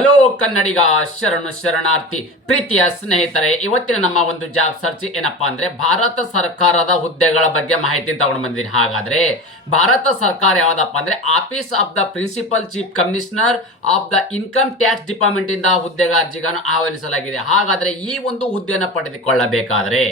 Hello ಕನ್ನಡಿಗ ಶರಣು ಶರಣಾರ್ಥಿ ಪ್ರೀತಿಯ ಸ್ನೇಹಿತರೆ, ಇವತ್ತಿನ ನಮ್ಮ ಒಂದು ಜಾಬ್ ಸರ್ಚ್ ಏನಪ್ಪಾ ಅಂದ್ರೆ ಭಾರತ ಸರ್ಕಾರದ ಹುದ್ದೆಗಳ ಬಗ್ಗೆ ಮಾಹಿತಿ ತಗೊಂಡು ಬಂದಿದ್ದೀನಿ. ಹಾಗಾದ್ರೆ ಭಾರತ ಸರ್ಕಾರ ಯಾವ್ದಪ್ಪ ಅಂದ್ರೆ office of the principal chief commissioner of the income tax department ಇಂದ ಹುದ್ದೆಗಳ ಅರ್ಜಿಗಳನ್ನು ಆಹ್ವಾನಿಸಲಾಗಿದೆ. ಹಾಗಾದ್ರೆ ಈ ಒಂದು ಹುದ್ದೆಯನ್ನು ಪಡೆದುಕೊಳ್ಳಬೇಕಾದ್ರೆ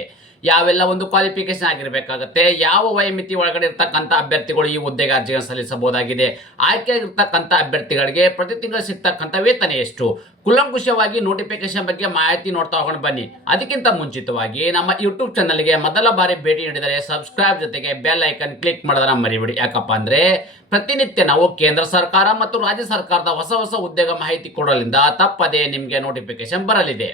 ಯಾವೆಲ್ಲ ಒಂದು ಕ್ವಾಲಿಫಿಕೇಶನ್ ಆಗಿರಬೇಕಾಗುತ್ತೆ, ಯಾವ ವಯೋಮಿತಿ ಒಳಗಡೆ ಇರ್ತಕ್ಕಂಥ ಅಭ್ಯರ್ಥಿಗಳು ಈ ಹುದ್ದೆಗೆ ಅರ್ಜಿಯನ್ನು ಸಲ್ಲಿಸಬಹುದಾಗಿದೆ, ಆಯ್ಕೆ ಆಗಿರ್ತಕ್ಕಂಥ ಅಭ್ಯರ್ಥಿಗಳಿಗೆ ಪ್ರತಿ ತಿಂಗಳು ಸಿಗ್ತಕ್ಕಂಥ ವೇತನ ಎಷ್ಟು, ಕುಲಂಕುಷವಾಗಿ ನೋಟಿಫಿಕೇಶನ್ ಬಗ್ಗೆ ಮಾಹಿತಿ ನೋಡ್ತಾ ಹೋಗೋಣ ಬನ್ನಿ. ಅದಕ್ಕಿಂತ ಮುಂಚಿತವಾಗಿ ನಮ್ಮ ಯೂಟ್ಯೂಬ್ ಚಾನಲ್ಗೆ ಮೊದಲ ಬಾರಿ ಭೇಟಿ ನೀಡಿದರೆ ಸಬ್ಸ್ಕ್ರೈಬ್ ಜೊತೆಗೆ ಬೆಲ್ ಐಕನ್ ಕ್ಲಿಕ್ ಮಾಡೋದನ್ನ ಮರಿಬೇಡಿ. ಯಾಕಪ್ಪ ಅಂದ್ರೆ ಪ್ರತಿನಿತ್ಯ ನಾವು ಕೇಂದ್ರ ಸರ್ಕಾರ ಮತ್ತು ರಾಜ್ಯ ಸರ್ಕಾರದ ಹೊಸ ಹೊಸ ಉದ್ಯೋಗ ಮಾಹಿತಿ ಕೊಡೋದ್ರಿಂದ ತಪ್ಪದೇ ನಿಮಗೆ ನೋಟಿಫಿಕೇಶನ್ ಬರಲಿದೆ.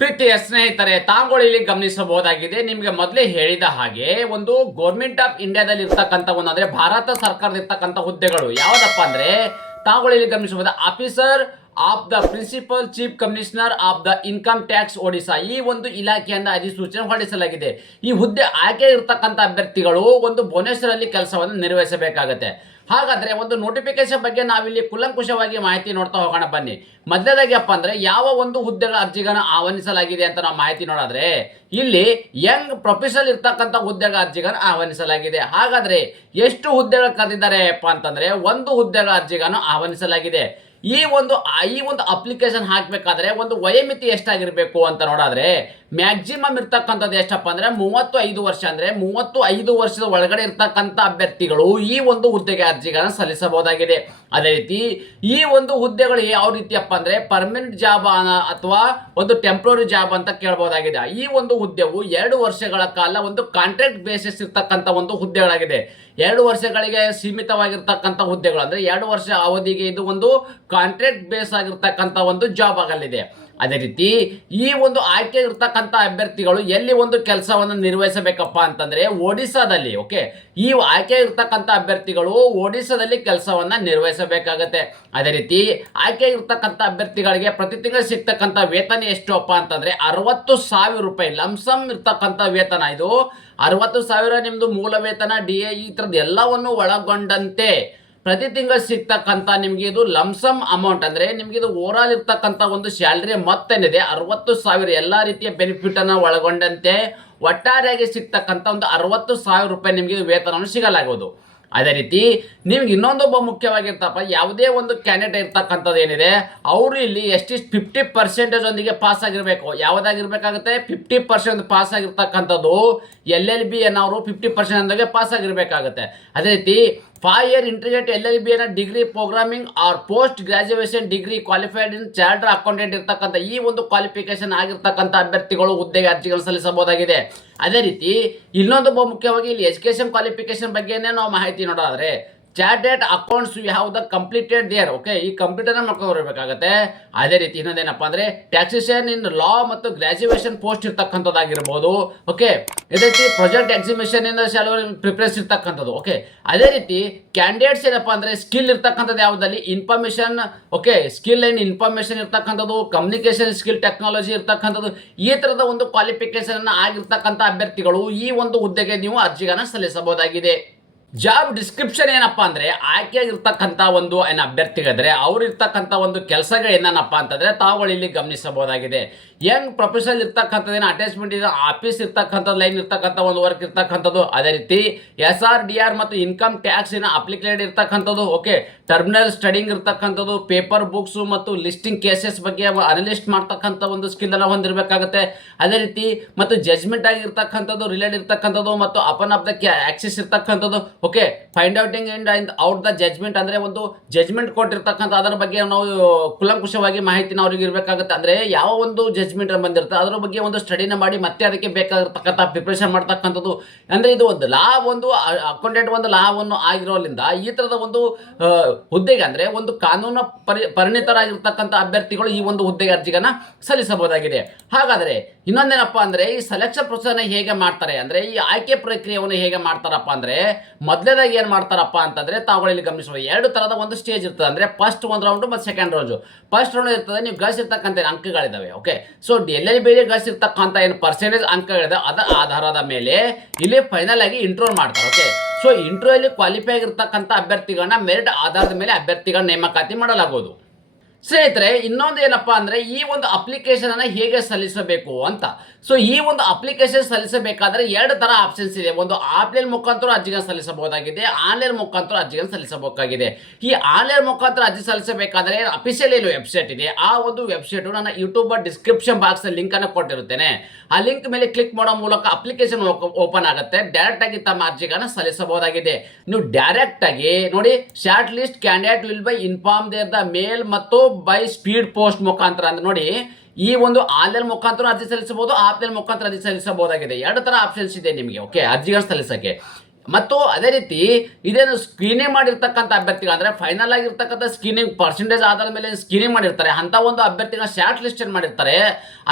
ಪ್ರೀತಿಯ ಸ್ನೇಹಿತರೆ, ತಾವುಗಳು ಇಲ್ಲಿ ಗಮನಿಸಬಹುದಾಗಿದೆ. ನಿಮಗೆ ಮೊದಲೇ ಹೇಳಿದ ಹಾಗೆ ಒಂದು ಗೌರ್ಮೆಂಟ್ ಆಫ್ ಇಂಡಿಯಾದಲ್ಲಿ ಇರ್ತಕ್ಕಂಥ ಒಂದು ಅಂದ್ರೆ ಭಾರತ ಸರ್ಕಾರದ ಇರ್ತಕ್ಕಂಥ ಹುದ್ದೆಗಳು ಯಾವುದಪ್ಪ ಅಂದ್ರೆ ತಾವುಗಳು ಇಲ್ಲಿ ಗಮನಿಸಬಹುದು. Officer of the principal chief commissioner of the income tax Odisha, ಈ ಒಂದು ಇಲಾಖೆಯಿಂದ ಅಧಿಸೂಚನೆ ಹೊರಡಿಸಲಾಗಿದೆ. ಈ ಹುದ್ದೆ ಆಯ್ಕೆ ಇರ್ತಕ್ಕಂಥ ಅಭ್ಯರ್ಥಿಗಳು ಒಂದು ಭುವನೇಶ್ವರಲ್ಲಿ ಕೆಲಸವನ್ನು ನಿರ್ವಹಿಸಬೇಕಾಗತ್ತೆ. ಹಾಗಾದ್ರೆ ಒಂದು ನೋಟಿಫಿಕೇಶನ್ ಬಗ್ಗೆ ನಾವಿಲ್ಲಿ ಕುಲಂಕುಷವಾಗಿ ಮಾಹಿತಿ ನೋಡ್ತಾ ಹೋಗೋಣ ಬನ್ನಿ. ಮೊದಲನೇದಾಗಿ ಅಪ್ಪ ಅಂದ್ರೆ ಯಾವ ಒಂದು ಹುದ್ದೆಗಳ ಅರ್ಜಿಗಳನ್ನು ಆಹ್ವಾನಿಸಲಾಗಿದೆ ಅಂತ ನಾವು ಮಾಹಿತಿ ನೋಡಿದ್ರೆ ಇಲ್ಲಿ ಯಂಗ್ ಪ್ರೊಫೆಷನಲ್ ಇರ್ತಕ್ಕಂಥ ಹುದ್ದೆಗಳ ಅರ್ಜಿಗಳನ್ನು ಆಹ್ವಾನಿಸಲಾಗಿದೆ. ಹಾಗಾದ್ರೆ ಎಷ್ಟು ಹುದ್ದೆಗಳು ಕರೆದಿದ್ದಾರೆ ಅಪ್ಪ ಅಂತಂದ್ರೆ ಒಂದು ಹುದ್ದೆಗಳ ಅರ್ಜಿಗಳನ್ನು ಆಹ್ವಾನಿಸಲಾಗಿದೆ. ಈ ಒಂದು ಅಪ್ಲಿಕೇಶನ್ ಹಾಕಬೇಕಾದ್ರೆ ಒಂದು ವಯೋಮಿತಿ ಎಷ್ಟಾಗಿರ್ಬೇಕು ಅಂತ ನೋಡಿದ್ರೆ ಮ್ಯಾಕ್ಸಿಮಮ್ ಇರ್ತಕ್ಕಂಥದ್ದು ಎಷ್ಟಪ್ಪ ಅಂದ್ರೆ 35 ವರ್ಷ, ಅಂದ್ರೆ 35 ವರ್ಷದ ಒಳಗಡೆ ಇರ್ತಕ್ಕಂಥ ಅಭ್ಯರ್ಥಿಗಳು ಈ ಒಂದು ಹುದ್ದೆಗೆ ಅರ್ಜಿಗಳನ್ನು ಸಲ್ಲಿಸಬಹುದಾಗಿದೆ. ಅದೇ ರೀತಿ ಈ ಒಂದು ಹುದ್ದೆಗಳು ಯಾವ ರೀತಿಯಪ್ಪ ಅಂದ್ರೆ ಪರ್ಮನೆಂಟ್ ಜಾಬ್ ಅಥವಾ ಒಂದು ಟೆಂಪ್ರರಿ ಜಾಬ್ ಅಂತ ಕೇಳಬಹುದಾಗಿದೆ. ಈ ಒಂದು ಹುದ್ದೆವು 2 ವರ್ಷಗಳ ಕಾಲ ಒಂದು ಕಾಂಟ್ರಾಕ್ಟ್ ಬೇಸಿಸ್ ಇರ್ತಕ್ಕಂಥ ಒಂದು ಹುದ್ದೆಗಳಾಗಿದೆ. 2 ವರ್ಷಗಳಿಗೆ ಸೀಮಿತವಾಗಿರ್ತಕ್ಕಂಥ ಹುದ್ದೆಗಳು, ಅಂದ್ರೆ 2 ವರ್ಷ ಅವಧಿಗೆ ಇದು ಒಂದು ಕಾಂಟ್ರಾಕ್ಟ್ ಬೇಸ್ ಆಗಿರ್ತಕ್ಕಂಥ ಒಂದು ಜಾಬ್ ಆಗಲಿದೆ. ಅದೇ ರೀತಿ ಈ ಒಂದು ಆಯ್ಕೆ ಇರ್ತಕ್ಕಂಥ ಅಭ್ಯರ್ಥಿಗಳು ಎಲ್ಲಿ ಒಂದು ಕೆಲಸವನ್ನು ನಿರ್ವಹಿಸಬೇಕಪ್ಪ ಅಂತಂದ್ರೆ ಒಡಿಶಾದಲ್ಲಿ. ಓಕೆ, ಈ ಆಯ್ಕೆ ಇರ್ತಕ್ಕಂಥ ಅಭ್ಯರ್ಥಿಗಳು ಒಡಿಶಾದಲ್ಲಿ ಕೆಲಸವನ್ನ ನಿರ್ವಹಿಸಬೇಕಾಗತ್ತೆ. ಅದೇ ರೀತಿ ಆಯ್ಕೆ ಇರ್ತಕ್ಕಂಥ ಅಭ್ಯರ್ಥಿಗಳಿಗೆ ಪ್ರತಿ ತಿಂಗಳು ಸಿಗ್ತಕ್ಕಂಥ ವೇತನ ಎಷ್ಟು ಅಪ್ಪ ಅಂತಂದ್ರೆ 60,000 ರೂಪಾಯಿ ಲಂಸಮ್ ಇರ್ತಕ್ಕಂಥ ವೇತನ. ಇದು 60,000 ನಿಮ್ದು ಮೂಲ ವೇತನ, DA ಈ ತರದ್ ಎಲ್ಲವನ್ನು ಒಳಗೊಂಡಂತೆ ಪ್ರತಿ ತಿಂಗಳು ಸಿಗ್ತಕ್ಕಂಥ ನಿಮ್ಗೆ ಇದು ಲಂಸಮ್ ಅಮೌಂಟ್, ಅಂದ್ರೆ ನಿಮ್ಗೆ ಇದು ಓವರ್ ಆಲ್ ಇರ್ತಕ್ಕಂಥ ಒಂದು ಸ್ಯಾಲರಿ ಮೊತ್ತನಿದೆ 60,000 ಎಲ್ಲಾ ರೀತಿಯ ಬೆನಿಫಿಟ್ ಅನ್ನ ಒಳಗೊಂಡಂತೆ ಒಟ್ಟಾರೆಯಾಗಿ ಸಿಗ್ತಕ್ಕಂಥ ಒಂದು 60,000 ರೂಪಾಯಿ ನಿಮ್ಗೆ ಇದು ವೇತನವನ್ನು ಸಿಗಲಾಗುವುದು. ಅದೇ ರೀತಿ ನಿಮ್ಗೆ ಇನ್ನೊಂದೊಬ್ಬ ಮುಖ್ಯವಾಗಿರ್ತಪ್ಪ, ಯಾವುದೇ ಒಂದು ಕ್ಯಾಂಡಿಡೇಟ್ ಇರ್ತಕ್ಕಂಥದ್ದು ಏನಿದೆ ಅವರು ಇಲ್ಲಿ ಎಷ್ಟಿಷ್ಟು 50% ಒಂದಿಗೆ ಪಾಸ್ ಆಗಿರ್ಬೇಕು. ಯಾವುದಾಗಿರ್ಬೇಕಾಗುತ್ತೆ 50% ಪಾಸ್ ಆಗಿರ್ತಕ್ಕಂಥದ್ದು LLB ಅನ್ನೋರು 50% ಅಂದಾಗೆ ಪಾಸ್ ಆಗಿರ್ಬೇಕಾಗುತ್ತೆ. ಅದೇ ರೀತಿ 5 year ಇಂಟಿಗ್ರೇಟ್ LLB ಅನ್ನ degree programming or post graduation degree qualified in chartered accountant ಇರ್ತಕ್ಕಂಥ ಈ ಒಂದು ಕ್ವಾಲಿಫಿಕೇಶನ್ ಆಗಿರ್ತಕ್ಕಂಥ ಅಭ್ಯರ್ಥಿಗಳು ಹುದ್ದೆಗೆ ಅರ್ಜಿಗಳು ಸಲ್ಲಿಸಬಹುದಾಗಿದೆ. ಅದೇ ರೀತಿ ಇನ್ನೊಂದು ಮುಖ್ಯವಾಗಿ ಇಲ್ಲಿ ಎಜುಕೇಶನ್ ಕ್ವಾಲಿಫಿಕೇಶನ್ ಬಗ್ಗೆನೇ ನಾವು ಮಾಹಿತಿ ನೋಡೋದಾದ್ರೆ chartered accounts you have the completed there. Okay, ಈ ಕಂಪ್ಯೂಟರ್ನ ಮಾಡ್ಕೊಂಡು ಬರಬೇಕಾಗತ್ತೆ. ಅದೇ ರೀತಿ ಇನ್ನೊಂದೇನಪ್ಪ ಅಂದ್ರೆ ಟ್ಯಾಕ್ಸೇಷನ್ ಇನ್ ಲಾ ಮತ್ತು ಗ್ರಾಜುಯೇಷನ್ ಪೋಸ್ಟ್ ಇರ್ತಕ್ಕಂಥದ್ದಾಗಿರ್ಬೋದು. ಓಕೆ, ಇದೇ ರೀತಿ ಪ್ರಾಜೆಕ್ಟ್ ಎಕ್ಸಿಬಿಷನ್ ಇಂದ ಪ್ರಿಪರೇಷನ್ ಇರ್ತಕ್ಕಂಥದ್ದು. ಓಕೆ, ಅದೇ ರೀತಿ ಕ್ಯಾಂಡಿಡೇಟ್ಸ್ ಏನಪ್ಪ ಅಂದ್ರೆ ಸ್ಕಿಲ್ ಇರ್ತಕ್ಕಂಥದ್ದು ಯಾವುದಲ್ಲಿ information, okay skill and information ಇರ್ತಕ್ಕಂಥದ್ದು, ಕಮ್ಯುನಿಕೇಶನ್ ಸ್ಕಿಲ್ ಟೆಕ್ನಾಲಜಿ ಇರ್ತಕ್ಕಂಥದ್ದು, ಈ ತರದ ಒಂದು ಕ್ವಾಲಿಫಿಕೇಶನ್ ಆಗಿರ್ತಕ್ಕಂಥ ಅಭ್ಯರ್ಥಿಗಳು ಈ ಒಂದು ಹುದ್ದೆಗೆ ನೀವು ಅರ್ಜಿಗಳನ್ನು ಸಲ್ಲಿಸಬಹುದಾಗಿದೆ. ಜಾಬ್ ಡಿಸ್ಕ್ರಿಪ್ಷನ್ ಏನಪ್ಪಾ ಅಂದ್ರೆ ಆಯ್ಕೆಯಾಗಿರ್ತಕ್ಕಂಥ ಒಂದು ಅಭ್ಯರ್ಥಿಗಾದ್ರೆ ಅವ್ರು ಇರ್ತಕ್ಕಂಥ ಒಂದು ಕೆಲಸಗಳು ಏನಪ್ಪ ಅಂತಂದ್ರೆ ತಾವುಗಳು ಇಲ್ಲಿ ಗಮನಿಸಬಹುದಾಗಿದೆ. ಯಂಗ್ ಪ್ರೊಫೆಷನಲ್ ಇರ್ತಕ್ಕಂಥದ್ದೇನು ಅಟ್ಯಾಚ್ಮೆಂಟ್ ಇದೆ, ಆಫೀಸ್ ಇರ್ತಕ್ಕಂಥದ್ದು, ಲೈನ್ ಇರ್ತಕ್ಕಂಥ ಒಂದು ವರ್ಕ್ ಇರ್ತಕ್ಕಂಥದ್ದು. ಅದೇ ರೀತಿ SRDR ಮತ್ತು ಇನ್ಕಮ್ ಟ್ಯಾಕ್ಸ್ ಅಪ್ಲಿಕೇಡ್ ಇರ್ತಕ್ಕಂಥದ್ದು. ಓಕೆ, ಟರ್ಮಿನಲ್ ಸ್ಟಡಿಂಗ್ ಇರ್ತಕ್ಕಂಥದ್ದು, ಪೇಪರ್ ಬುಕ್ಸ್ ಮತ್ತು ಲಿಸ್ಟಿಂಗ್ ಕೇಸಸ್ ಬಗ್ಗೆ ಅನಲಿಸ್ಟ್ ಮಾಡ್ತಕ್ಕಂಥ ಒಂದು ಸ್ಕಿಲ್ ಎಲ್ಲ ಹೊಂದಿರಬೇಕಾಗುತ್ತೆ. ಅದೇ ರೀತಿ ಮತ್ತು ಜಜ್ಮೆಂಟ್ ಆಗಿರ್ತಕ್ಕಂಥದ್ದು, ರಿಲೇಟ್ ಇರ್ತಕ್ಕಂಥದ್ದು ಮತ್ತು ಅಪನ್ ಆಫ್ ದ ಆಕ್ಸಿಸ್ ಇರ್ತಕ್ಕಂಥದ್ದು. Okay, find outing and out the judgment, ಅಂದ್ರೆ ಒಂದು ಜಜ್ಮೆಂಟ್ ಕೊಟ್ಟಿರ್ತಕ್ಕಂಥ ಅದರ ಬಗ್ಗೆ ನಾವು ಕುಲಂಕುಷವಾಗಿ ಮಾಹಿತಿನ ಅವ್ರಿಗೆ ಇರಬೇಕಾಗುತ್ತೆ. ಅಂದ್ರೆ ಯಾವ ಒಂದು ಜಜ್ಮೆಂಟ್ ಬಂದಿರುತ್ತೆ ಅದರ ಬಗ್ಗೆ ಒಂದು ಸ್ಟಡಿನ ಮಾಡಿ ಮತ್ತೆ ಅದಕ್ಕೆ ಬೇಕಾಗಿರ್ತಕ್ಕಂಥ ಪ್ರಿಪರೇಷನ್ ಮಾಡ್ತಕ್ಕಂಥದ್ದು. ಅಂದ್ರೆ ಇದು ಒಂದು ಲಾ, ಒಂದು ಅಕೌಂಟೆಂಟ್ ಒಂದು ಲಾವನ್ನು ಆಗಿರೋದ್ರಿಂದ ಈ ತರದ ಒಂದು ಹುದ್ದೆಗೆ ಅಂದ್ರೆ ಒಂದು ಕಾನೂನು ಪರಿಣಿತರಾಗಿರ್ತಕ್ಕಂಥ ಅಭ್ಯರ್ಥಿಗಳು ಈ ಒಂದು ಹುದ್ದೆಗೆ ಅರ್ಜಿಗಳನ್ನ ಸಲ್ಲಿಸಬಹುದಾಗಿದೆ. ಹಾಗಾದ್ರೆ ಇನ್ನೊಂದೇನಪ್ಪ ಅಂದ್ರೆ ಈ ಸೆಲೆಕ್ಷನ್ ಪ್ರೊಸೆಸ್ ಹೇಗೆ ಮಾಡ್ತಾರೆ ಅಂದ್ರೆ ಈ ಆಯ್ಕೆ ಪ್ರಕ್ರಿಯೆಯನ್ನು ಹೇಗೆ ಮಾಡ್ತಾರಪ್ಪ ಅಂದ್ರೆ ಮೊದಲೇದಾಗಿ ಏನ್ ಮಾಡ್ತಾರಪ್ಪ ಅಂತಂದ್ರೆ ತಾವುಗಳಲ್ಲಿ ಗಮನಿಸಬಹುದು 2 ತರದ ಒಂದು ಸ್ಟೇಜ್ ಇರ್ತದೆ. ಅಂದ್ರೆ ಫಸ್ಟ್ ಒಂದು ರೌಂಡ್ ಮತ್ತು ಸೆಕೆಂಡ್ ರೌಂಡ್. ಫಸ್ಟ್ ರೌಂಡ್ ಇರ್ತದೆ ನೀವು ಗಳಿಸಿರ್ತಕ್ಕಂಥ ಅಂಕಗಳಿದಾವೆ. ಓಕೆ, ಸೊ LLB ಗಳಿಸಿರ್ತಕ್ಕಂಥ ಏನು ಪರ್ಸೆಂಟೇಜ್ ಅಂಕಗಳಿದೆ ಅದರ ಆಧಾರದ ಮೇಲೆ ಇಲ್ಲಿ ಫೈನಲ್ ಆಗಿ ಇಂಟರ್ವ್ಯೂ ಮಾಡ್ತಾರೆ. ಓಕೆ, ಸೊ ಇಂಟರ್ವ್ಯೂ ಅಲ್ಲಿ ಕ್ವಾಲಿಫೈ ಆಗಿರ್ತಕ್ಕಂಥ ಅಭ್ಯರ್ಥಿಗಳನ್ನ ಮೆರಿಟ್ ಆಧಾರದ ಮೇಲೆ ಅಭ್ಯರ್ಥಿಗಳ ನೇಮಕಾತಿ ಮಾಡಲಾಗುವುದು. ಸ್ನೇಹಿತರೆ, ಇನ್ನೊಂದು ಏನಪ್ಪಾ ಅಂದ್ರೆ ಈ ಒಂದು ಅಪ್ಲಿಕೇಶನ್ ಅನ್ನ ಹೇಗೆ ಸಲ್ಲಿಸಬೇಕು ಅಂತ. ಸೊ ಈ ಒಂದು ಅಪ್ಲಿಕೇಶನ್ ಸಲ್ಲಿಸಬೇಕಾದ್ರೆ ಎರಡು ತರ ಆಪ್ಷನ್ಸ್ ಇದೆ. ಒಂದು ಆಫ್ಲೈನ್ ಮುಖಾಂತರ ಅರ್ಜಿಗೆ ಸಲ್ಲಿಸಬಹುದಾಗಿದೆ, ಆನ್ಲೈನ್ ಮುಖಾಂತರ ಅರ್ಜಿಗೆ ಸಲ್ಲಿಸಬೇಕಾಗಿದೆ. ಈ ಆನ್ಲೈನ್ ಮುಖಾಂತರ ಅರ್ಜಿ ಸಲ್ಲಿಸಬೇಕಾದ್ರೆ ಅಫಿಷಿಯಲ್ ಏನು ವೆಬ್ಸೈಟ್ ಇದೆ, ಆ ಒಂದು ವೆಬ್ಸೈಟ್ ನನ್ನ ಯೂಟ್ಯೂಬ್ ಡಿಸ್ಕ್ರಿಪ್ಷನ್ ಬಾಕ್ಸ್ ಲಿಂಕ್ ಅನ್ನು ಕೊಟ್ಟಿರುತ್ತೇನೆ. ಆ ಲಿಂಕ್ ಮೇಲೆ ಕ್ಲಿಕ್ ಮಾಡೋ ಮೂಲಕ ಅಪ್ಲಿಕೇಶನ್ ಓಪನ್ ಆಗುತ್ತೆ. ಡೈರೆಕ್ಟ್ ಆಗಿ ತಮ್ಮ ಅರ್ಜಿಗಳನ್ನು ಸಲ್ಲಿಸಬಹುದಾಗಿದೆ. ನೀವು ಡೈರೆಕ್ಟ್ ಆಗಿ ನೋಡಿ, short list candidate will by inform their the mail ಮತ್ತು ಬೈ ಸ್ಪೀಡ್ ಪೋಸ್ಟ್ ಮುಖಾಂತರ ಅಂತ ನೋಡಿ. ಈ ಒಂದು ಆನ್ಲೈನ್ ಮುಖಾಂತರ ಅರ್ಜಿ ಸಲ್ಲಿಸಬಹುದು, ಆಫ್ಲೈನ್ ಮುಖಾಂತರ ಅರ್ಜಿ ಸಲ್ಲಿಸಬಹುದಾಗಿದೆ. ಎರಡು ತರ ಆಪ್ಷನ್ಸ್ ಇದೆ ನಿಮಗೆ, ಓಕೆ, ಅರ್ಜಿಗಳನ್ನು ಸಲ್ಲಿಸಕ್ಕೆ. ಮತ್ತು ಅದೇ ರೀತಿ ಇದೇನು ಸ್ಕ್ರೀನಿಂಗ್ ಮಾಡಿರ್ತಕ್ಕಂಥ ಅಭ್ಯರ್ಥಿಗಳು ಅಂದ್ರೆ ಫೈನಲ್ ಆಗಿರ್ತಕ್ಕಂಥ ಸ್ಕ್ರೀನಿಂಗ್ ಪರ್ಸೆಂಟೇಜ್ ಆಧಾರದ ಮೇಲೆ ಸ್ಕ್ರೀನಿಂಗ್ ಮಾಡಿರ್ತಾರೆ, ಅಂತ ಒಂದು ಅಭ್ಯರ್ಥಿಗಳ ಶಾರ್ಟ್ ಲಿಸ್ಟ್ ಮಾಡಿರ್ತಾರೆ.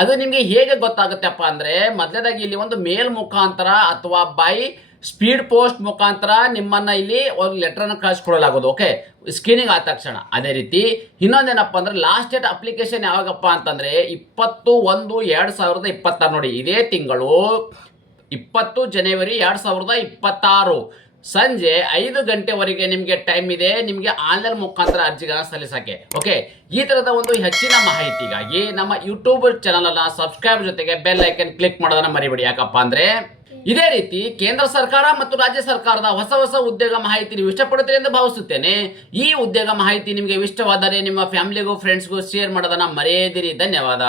ಅದು ನಿಮಗೆ ಹೇಗೆ ಗೊತ್ತಾಗುತ್ತೆಪ್ಪ ಅಂದ್ರೆ, ಮೊದಲನೇದಾಗಿ ಇಲ್ಲಿ ಒಂದು ಮೇಲ್ ಮುಖಾಂತರ ಅಥವಾ ಬೈ ಸ್ಪೀಡ್ ಪೋಸ್ಟ್ ಮುಖಾಂತರ ನಿಮ್ಮನ್ನ ಇಲ್ಲಿ ಒಂದು ಲೆಟರ್ನ ಕಳಿಸ್ಕೊಡಲಾಗೋದು, ಓಕೆ, ಸ್ಕ್ರೀನಿಂಗ್ ಆದ ತಕ್ಷಣ. ಅದೇ ರೀತಿ ಇನ್ನೊಂದೇನಪ್ಪ ಅಂದ್ರೆ ಲಾಸ್ಟ್ ಡೇಟ್ ಅಪ್ಲಿಕೇಶನ್ ಯಾವಾಗಪ್ಪ ಅಂತಂದ್ರೆ 20/1/2026 ನೋಡಿ, ಇದೇ ತಿಂಗಳು 20 ಜನವರಿ 2026 ಸಂಜೆ 5 ಗಂಟೆವರೆಗೆ ನಿಮಗೆ ಟೈಮ್ ಇದೆ, ನಿಮಗೆ ಆನ್ಲೈನ್ ಮುಖಾಂತರ ಅರ್ಜಿಗಳನ್ನು ಸಲ್ಲಿಸಕ್ಕೆ. ಓಕೆ, ಈ ತರದ ಒಂದು ಹೆಚ್ಚಿನ ಮಾಹಿತಿಗಾಗಿ ನಮ್ಮ ಯೂಟ್ಯೂಬ್ ಚಾನಲ್ ಅನ್ನ ಸಬ್ಸ್ಕ್ರೈಬ್ ಜೊತೆಗೆ ಬೆಲ್ ಐಕನ್ ಕ್ಲಿಕ್ ಮಾಡೋದನ್ನ ಮರಿಬೇಡಿ. ಯಾಕಪ್ಪ ಅಂದ್ರೆ ಇದೇ ರೀತಿ ಕೇಂದ್ರ ಸರ್ಕಾರ ಮತ್ತು ರಾಜ್ಯ ಸರ್ಕಾರದ ಹೊಸ ಉದ್ಯೋಗ ಮಾಹಿತಿ ನೀವು ಇಷ್ಟಪಡುತ್ತೀರಿ ಎಂದು ಭಾವಿಸುತ್ತೇನೆ. ಈ ಉದ್ಯೋಗ ಮಾಹಿತಿ ನಿಮಗೆ ಇಷ್ಟವಾದರೆ ನಿಮ್ಮ ಫ್ಯಾಮಿಲಿಗೂ ಫ್ರೆಂಡ್ಸ್ಗೂ ಶೇರ್ ಮಾಡೋದನ್ನ ಮರೆಯದಿರಿ. ಧನ್ಯವಾದ.